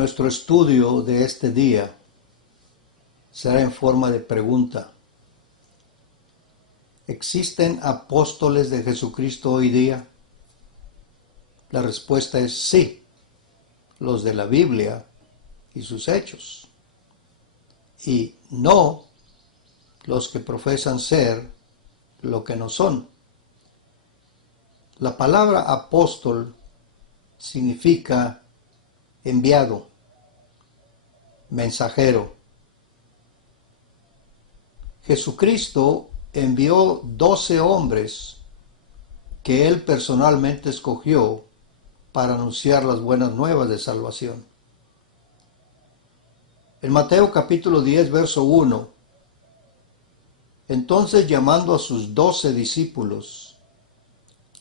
Nuestro estudio de este día será en forma de pregunta. ¿Existen apóstoles de Jesucristo hoy día? La respuesta es sí, los de la Biblia y sus hechos. Y no los que profesan ser lo que no son. La palabra apóstol significa enviado, mensajero. Jesucristo envió 12 hombres que él personalmente escogió para anunciar las buenas nuevas de salvación. En Mateo capítulo 10, verso 1, entonces llamando a sus 12 discípulos,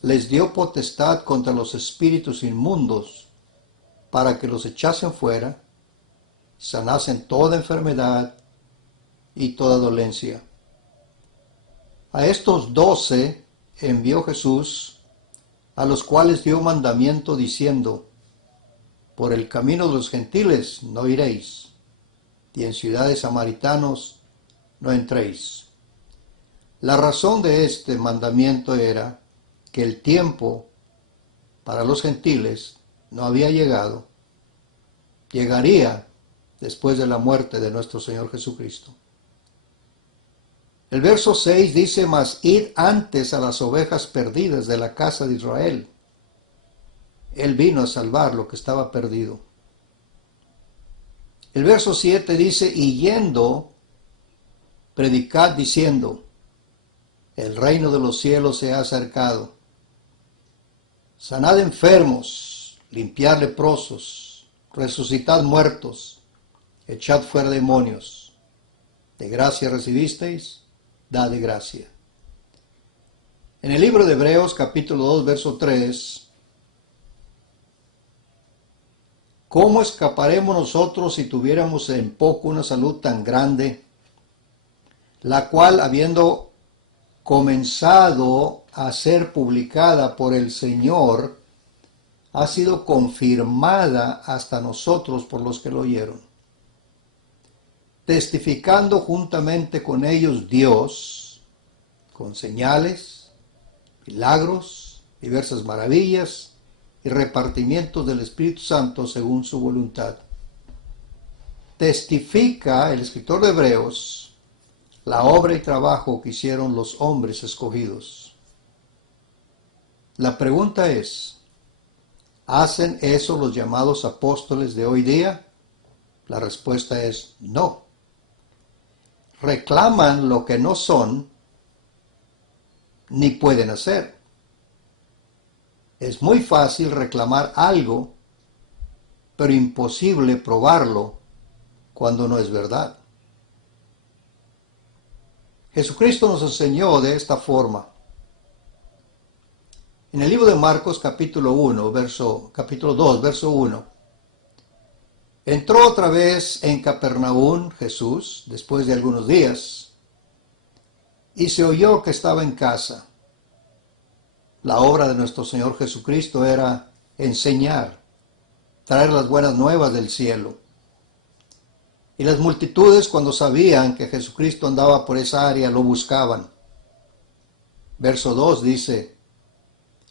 les dio potestad contra los espíritus inmundos para que los echasen fuera, sanasen toda enfermedad y toda dolencia. A estos 12 envió Jesús, a los cuales dio mandamiento diciendo, por el camino de los gentiles no iréis, y en ciudades samaritanos no entréis. La razón de este mandamiento era que el tiempo para los gentiles no había llegado, llegaría después de la muerte de nuestro Señor Jesucristo. El verso 6 dice, mas id antes a las ovejas perdidas de la casa de Israel. Él vino a salvar lo que estaba perdido. El verso 7 dice, y yendo, predicad diciendo, el reino de los cielos se ha acercado. Sanad enfermos, limpiad leprosos, resucitad muertos, echad fuera demonios. De gracia recibisteis, dad de gracia. En el libro de Hebreos, capítulo 2, verso 3, ¿cómo escaparemos nosotros si tuviéramos en poco una salud tan grande, la cual, habiendo comenzado a ser publicada por el Señor, ha sido confirmada hasta nosotros por los que lo oyeron? Testificando juntamente con ellos Dios, con señales, milagros, diversas maravillas y repartimientos del Espíritu Santo según su voluntad. Testifica el escritor de Hebreos la obra y trabajo que hicieron los hombres escogidos. La pregunta es, ¿hacen eso los llamados apóstoles de hoy día? La respuesta es no. Reclaman lo que no son ni pueden hacer. Es muy fácil reclamar algo, pero imposible probarlo cuando no es verdad. Jesucristo nos enseñó de esta forma. En el libro de Marcos capítulo 2, verso 1. Entró otra vez en Capernaum Jesús, después de algunos días, y se oyó que estaba en casa. La obra de nuestro Señor Jesucristo era enseñar, traer las buenas nuevas del cielo. Y las multitudes, cuando sabían que Jesucristo andaba por esa área, lo buscaban. Verso 2 dice,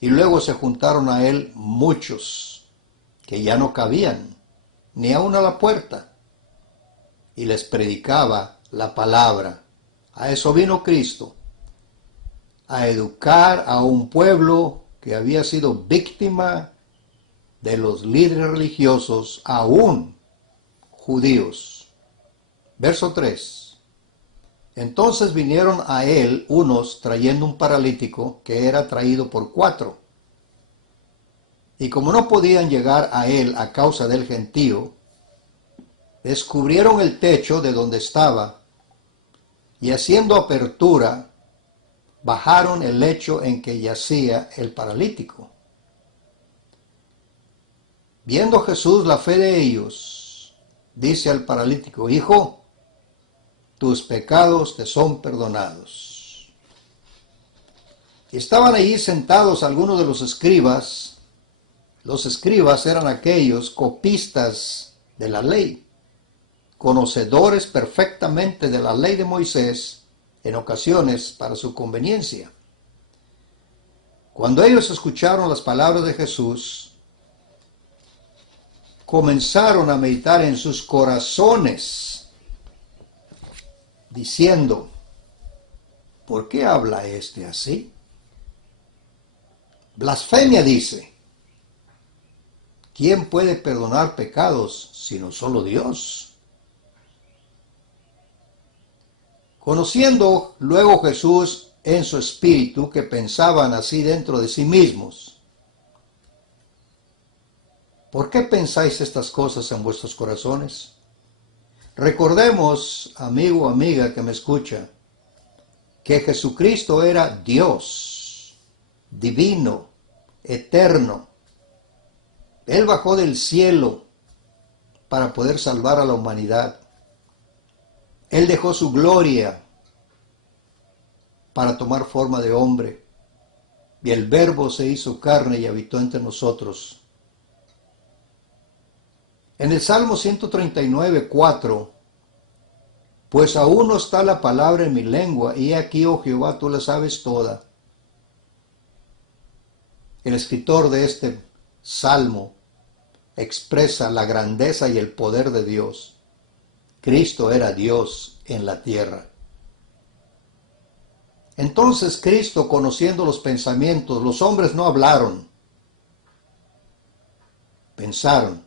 y luego se juntaron a él muchos, que ya no cabían, ni aun a la puerta, y les predicaba la palabra. A eso vino Cristo, a educar a un pueblo que había sido víctima de los líderes religiosos, aún judíos. Verso 3. Entonces vinieron a él unos trayendo un paralítico que era traído por 4. Y como no podían llegar a él a causa del gentío, descubrieron el techo de donde estaba y haciendo apertura, bajaron el lecho en que yacía el paralítico. Viendo Jesús la fe de ellos, dice al paralítico, hijo, tus pecados te son perdonados. Y estaban allí sentados algunos de los escribas. Los escribas eran aquellos copistas de la ley, conocedores perfectamente de la ley de Moisés, en ocasiones para su conveniencia. Cuando ellos escucharon las palabras de Jesús, comenzaron a meditar en sus corazones, diciendo, ¿por qué habla este así? Blasfemia dice. ¿Quién puede perdonar pecados sino solo Dios? Conociendo luego Jesús en su espíritu que pensaban así dentro de sí mismos, ¿por qué pensáis estas cosas en vuestros corazones? Recordemos, amigo o amiga que me escucha, que Jesucristo era Dios, divino, eterno. Él bajó del cielo para poder salvar a la humanidad. Él dejó su gloria para tomar forma de hombre. Y el Verbo se hizo carne y habitó entre nosotros. En el Salmo 139:4, pues aún no está la palabra en mi lengua, y aquí, oh Jehová, tú la sabes toda. El escritor de este Salmo expresa la grandeza y el poder de Dios. Cristo era Dios en la tierra. Entonces Cristo, conociendo los pensamientos, los hombres no hablaron, pensaron.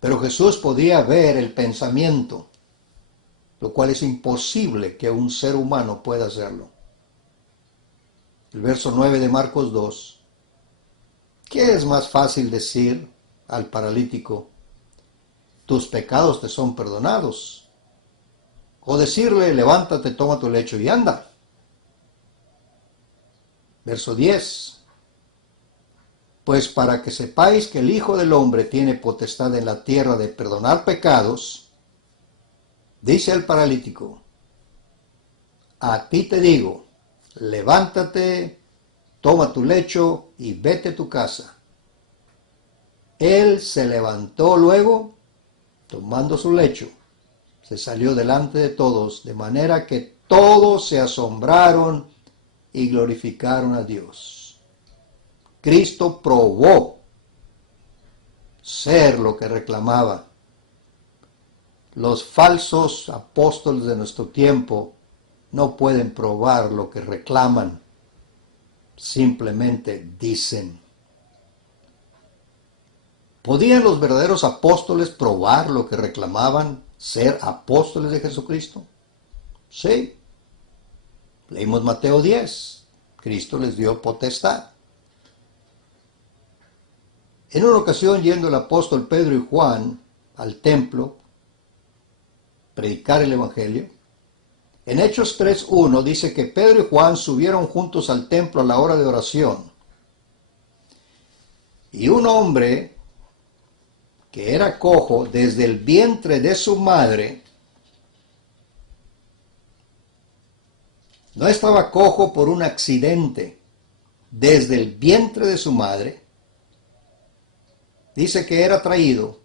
Pero Jesús podía ver el pensamiento, lo cual es imposible que un ser humano pueda hacerlo. El verso 9 de Marcos 2. ¿Qué es más fácil decir al paralítico, tus pecados te son perdonados? O decirle, levántate, toma tu lecho y anda. Verso 10. Pues para que sepáis que el Hijo del Hombre tiene potestad en la tierra de perdonar pecados, dice el paralítico, a ti te digo, levántate, toma tu lecho y vete a tu casa. Él se levantó luego, tomando su lecho, se salió delante de todos, de manera que todos se asombraron y glorificaron a Dios. Cristo probó ser lo que reclamaba. Los falsos apóstoles de nuestro tiempo no pueden probar lo que reclaman, simplemente dicen. ¿Podían los verdaderos apóstoles probar lo que reclamaban, ser apóstoles de Jesucristo? Sí. Leímos Mateo 10. Cristo les dio potestad. En una ocasión, yendo el apóstol Pedro y Juan al templo, predicar el Evangelio, en Hechos 3:1 dice que Pedro y Juan subieron juntos al templo a la hora de oración. Y un hombre que era cojo desde el vientre de su madre, no estaba cojo por un accidente, desde el vientre de su madre, dice que era traído,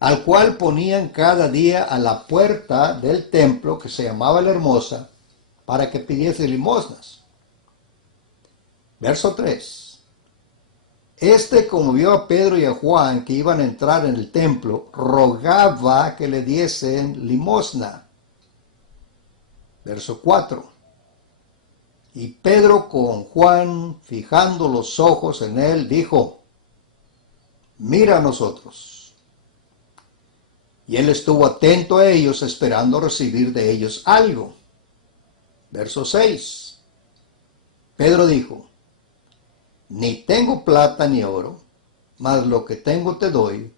al cual ponían cada día a la puerta del templo, que se llamaba La Hermosa, para que pidiese limosnas. Verso 3. Como vio a Pedro y a Juan que iban a entrar en el templo, rogaba que le diesen limosna. Verso 4. Y Pedro con Juan, fijando los ojos en él, dijo, mira a nosotros. Y él estuvo atento a ellos, esperando recibir de ellos algo. Verso 6. Pedro dijo, ni tengo plata ni oro, mas lo que tengo te doy.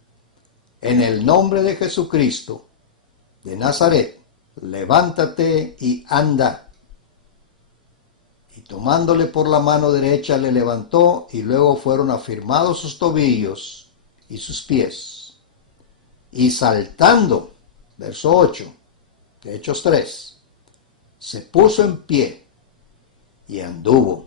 En el nombre de Jesucristo de Nazaret, levántate y anda. Y tomándole por la mano derecha le levantó, y luego fueron afirmados sus tobillos y sus pies. Y saltando, verso 8, de Hechos 3, se puso en pie y anduvo.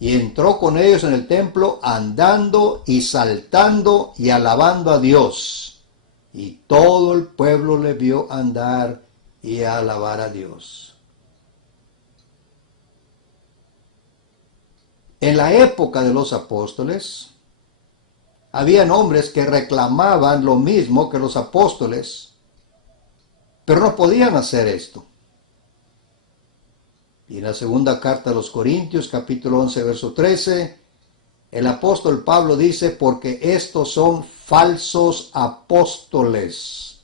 y entró con ellos en el templo andando y saltando y alabando a Dios. Y todo el pueblo le vio andar y alabar a Dios. En la época de los apóstoles, habían hombres que reclamaban lo mismo que los apóstoles, pero no podían hacer esto. Y en la segunda carta a los Corintios, capítulo 11, verso 13, el apóstol Pablo dice, porque estos son falsos apóstoles,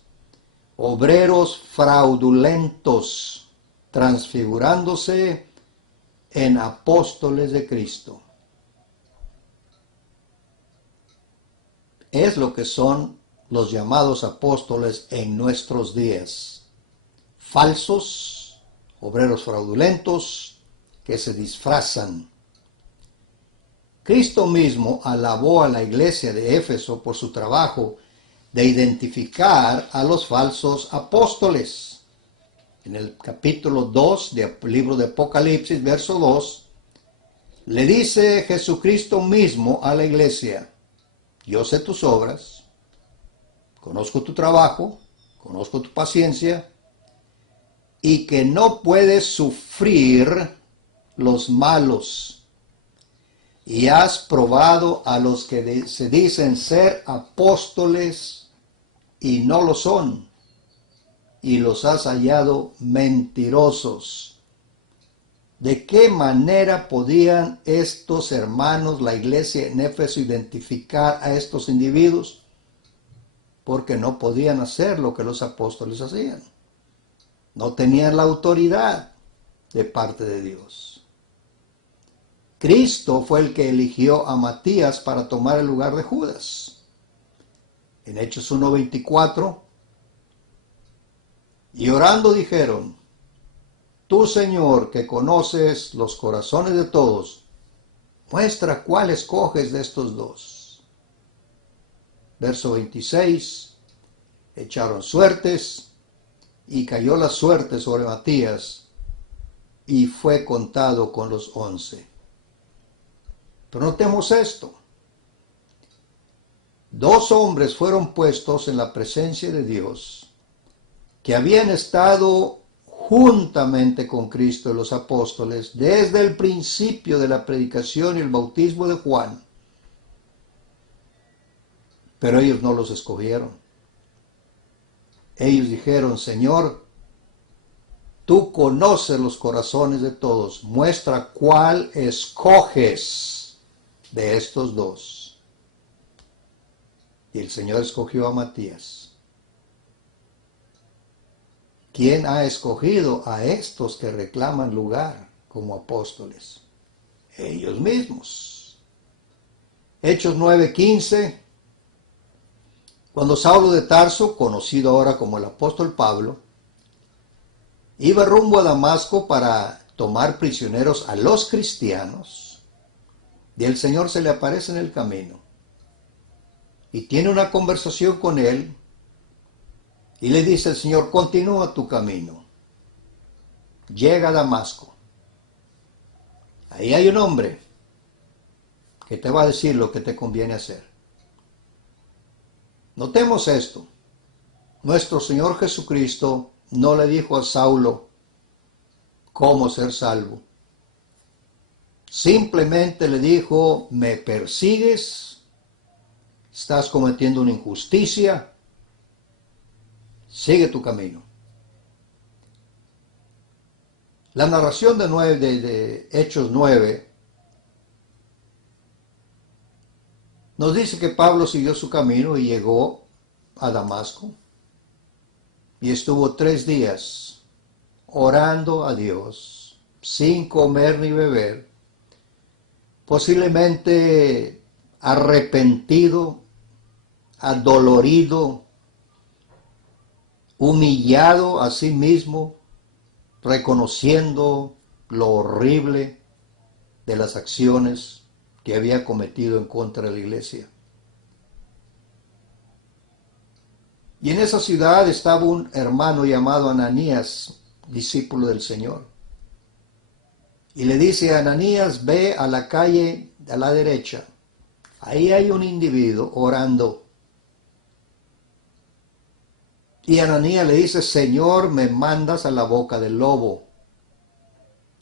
obreros fraudulentos, transfigurándose en apóstoles de Cristo. Es lo que son los llamados apóstoles en nuestros días. Falsos, obreros fraudulentos, que se disfrazan. Cristo mismo alabó a la iglesia de Éfeso por su trabajo de identificar a los falsos apóstoles. En el capítulo 2 del libro de Apocalipsis, verso 2, le dice Jesucristo mismo a la iglesia, yo sé tus obras, conozco tu trabajo, conozco tu paciencia, y que no puedes sufrir los malos. Y has probado a los que se dicen ser apóstoles y no lo son, y los has hallado mentirosos. ¿De qué manera podían estos hermanos, la iglesia en Éfeso, identificar a estos individuos? Porque no podían hacer lo que los apóstoles hacían. No tenían la autoridad de parte de Dios. Cristo fue el que eligió a Matías para tomar el lugar de Judas. En Hechos 1:24, y orando dijeron, tú, Señor, que conoces los corazones de todos, muestra cuál escoges de estos dos. Verso 26, echaron suertes, y cayó la suerte sobre Matías, y fue contado con los 11. Pero notemos esto. Dos hombres fueron puestos en la presencia de Dios, que habían estado juntamente con Cristo y los apóstoles desde el principio de la predicación y el bautismo de Juan. Pero ellos no los escogieron. Ellos dijeron, Señor, tú conoces los corazones de todos, muestra cuál escoges de estos dos. Y el Señor escogió a Matías. ¿Quién ha escogido a estos que reclaman lugar como apóstoles? Ellos mismos. Hechos 9:15. Cuando Saulo de Tarso, conocido ahora como el apóstol Pablo, iba rumbo a Damasco para tomar prisioneros a los cristianos, y el Señor se le aparece en el camino y tiene una conversación con él y le dice el Señor, continúa tu camino, llega a Damasco, ahí hay un hombre que te va a decir lo que te conviene hacer. Notemos esto, nuestro Señor Jesucristo no le dijo a Saulo cómo ser salvo. Simplemente le dijo, me persigues, estás cometiendo una injusticia, sigue tu camino. La narración de Hechos 9 nos dice que Pablo siguió su camino y llegó a Damasco y estuvo 3 días orando a Dios, sin comer ni beber, posiblemente arrepentido, adolorido, humillado a sí mismo, reconociendo lo horrible de las acciones que había cometido en contra de la iglesia. Y en esa ciudad estaba un hermano llamado Ananías, discípulo del Señor. y le dice a Ananías, ve a la calle a la derecha. Ahí hay un individuo orando. Y Ananías le dice, Señor, me mandas a la boca del lobo.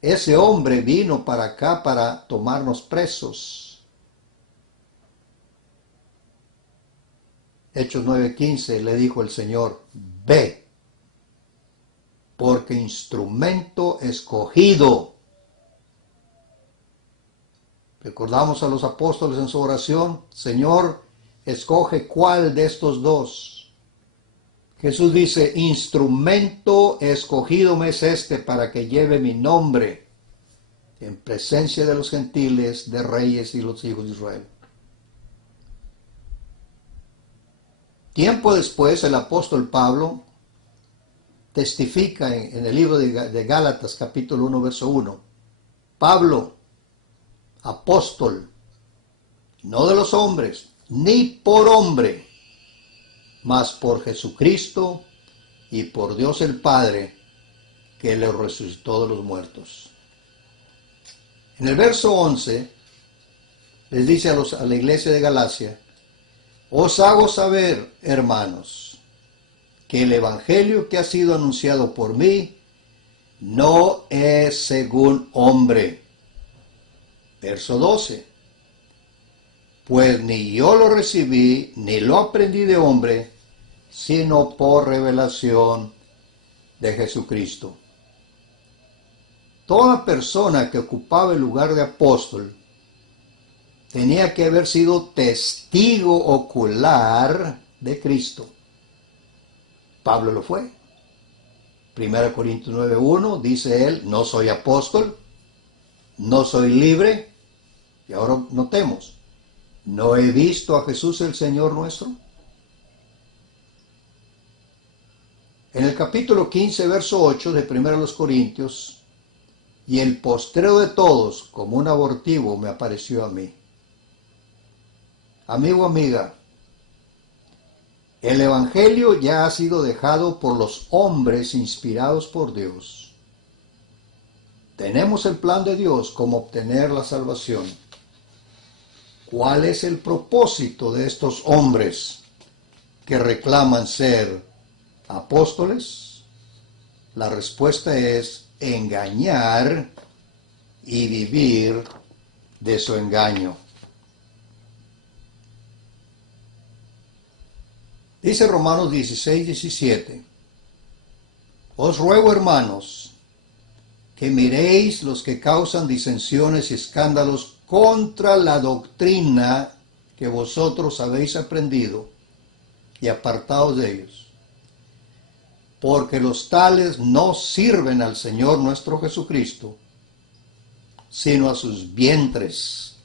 Ese hombre vino para acá para tomarnos presos. Hechos 9:15 le dijo el Señor, ve, porque instrumento escogido. Recordamos a los apóstoles en su oración, Señor, escoge cuál de estos dos. Jesús dice, instrumento escogido me es este para que lleve mi nombre en presencia de los gentiles, de reyes y los hijos de Israel. Tiempo después, el apóstol Pablo testifica en el libro de Gálatas, capítulo 1, verso 1. Pablo, apóstol, no de los hombres, ni por hombre, mas por Jesucristo y por Dios el Padre, que le resucitó de los muertos. En el verso 11, les dice a la iglesia de Galacia, os hago saber, hermanos, que el evangelio que ha sido anunciado por mí no es según hombre. Verso 12, pues ni yo lo recibí, ni lo aprendí de hombre, sino por revelación de Jesucristo. Toda persona que ocupaba el lugar de apóstol tenía que haber sido testigo ocular de Cristo. Pablo lo fue. 1 Corintios 9:1 dice él, no soy apóstol, no soy libre. Y ahora notemos, ¿no he visto a Jesús el Señor nuestro? En el capítulo 15, verso 8 de 1 Corintios, y el postrero de todos, como un abortivo, me apareció a mí. Amigo, amiga, el Evangelio ya ha sido dejado por los hombres inspirados por Dios. Tenemos el plan de Dios como obtener la salvación. ¿Cuál es el propósito de estos hombres que reclaman ser apóstoles? La respuesta es engañar y vivir de su engaño. Dice Romanos 16:17, os ruego, hermanos, que miréis los que causan disensiones y escándalos contra la doctrina que vosotros habéis aprendido y apartaos de ellos, porque los tales no sirven al Señor nuestro Jesucristo, sino a sus vientres,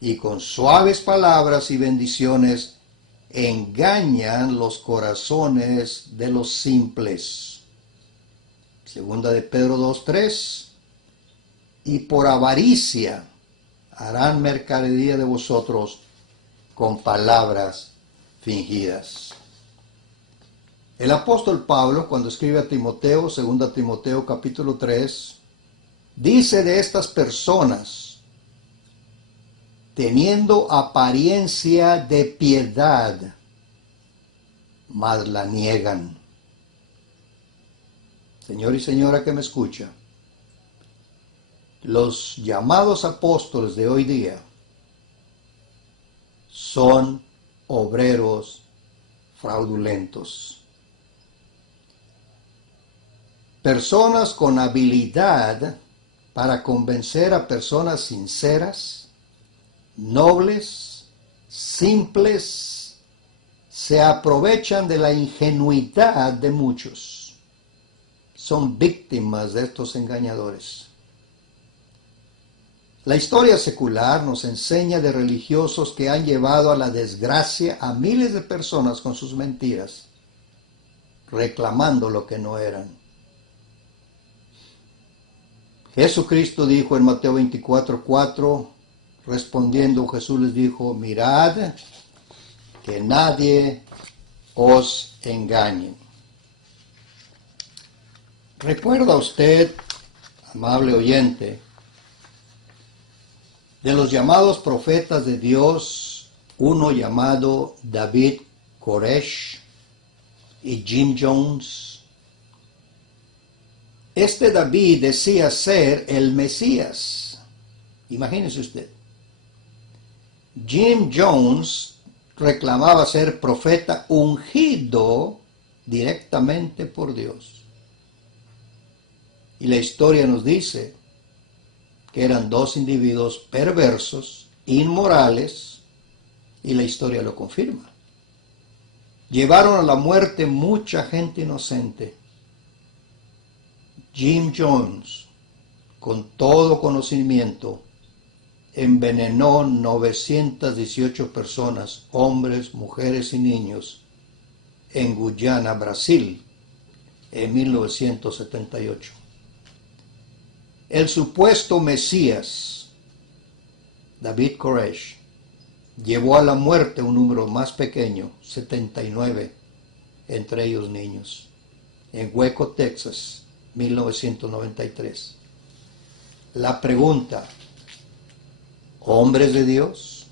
y con suaves palabras y bendiciones engañan los corazones de los simples. Segunda de Pedro 2:3, y por avaricia harán mercadería de vosotros con palabras fingidas. El apóstol Pablo, cuando escribe a Timoteo, 2 Timoteo capítulo 3, dice de estas personas, teniendo apariencia de piedad, mas la niegan. Señor y señora que me escucha, los llamados apóstoles de hoy día son obreros fraudulentos. Personas con habilidad para convencer a personas sinceras, nobles, simples, se aprovechan de la ingenuidad de muchos. Son víctimas de estos engañadores. La historia secular nos enseña de religiosos que han llevado a la desgracia a miles de personas con sus mentiras, reclamando lo que no eran. Jesucristo dijo en Mateo 24:4, respondiendo Jesús les dijo, mirad que nadie os engañe. ¿Recuerda usted, amable oyente, De los llamados profetas de Dios, uno llamado David Koresh y Jim Jones. Este David decía ser el Mesías. Imagínese usted. Jim Jones reclamaba ser profeta ungido directamente por Dios. Y la historia nos dice que eran dos individuos perversos, inmorales, y la historia lo confirma. Llevaron a la muerte mucha gente inocente. Jim Jones, con todo conocimiento, envenenó 918 personas, hombres, mujeres y niños, en Guyana, Brasil, en 1978. El supuesto Mesías, David Koresh, llevó a la muerte un número más pequeño, 79, entre ellos niños, en Waco, Texas, 1993. La pregunta: ¿hombres de Dios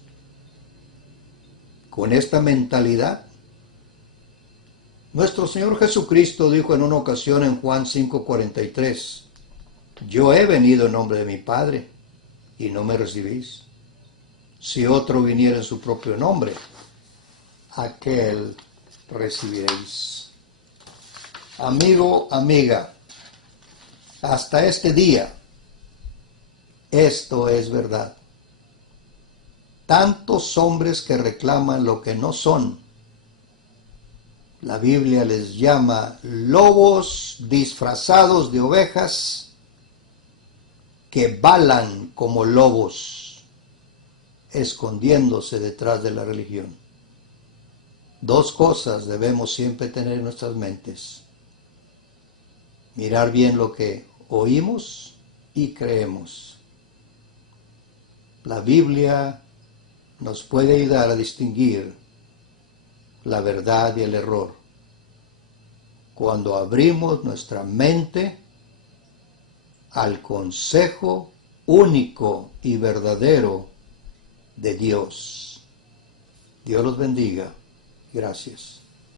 con esta mentalidad? Nuestro Señor Jesucristo dijo en una ocasión en Juan 5:43, yo he venido en nombre de mi Padre y no me recibís. Si otro viniera en su propio nombre, aquel recibiréis. Amigo, amiga, hasta este día, esto es verdad. Tantos hombres que reclaman lo que no son. La Biblia les llama lobos disfrazados de ovejas que balan como lobos, escondiéndose detrás de la religión. Dos cosas debemos siempre tener en nuestras mentes: mirar bien lo que oímos y creemos. La Biblia nos puede ayudar a distinguir la verdad y el error cuando abrimos nuestra mente al consejo único y verdadero de Dios. Dios los bendiga. Gracias.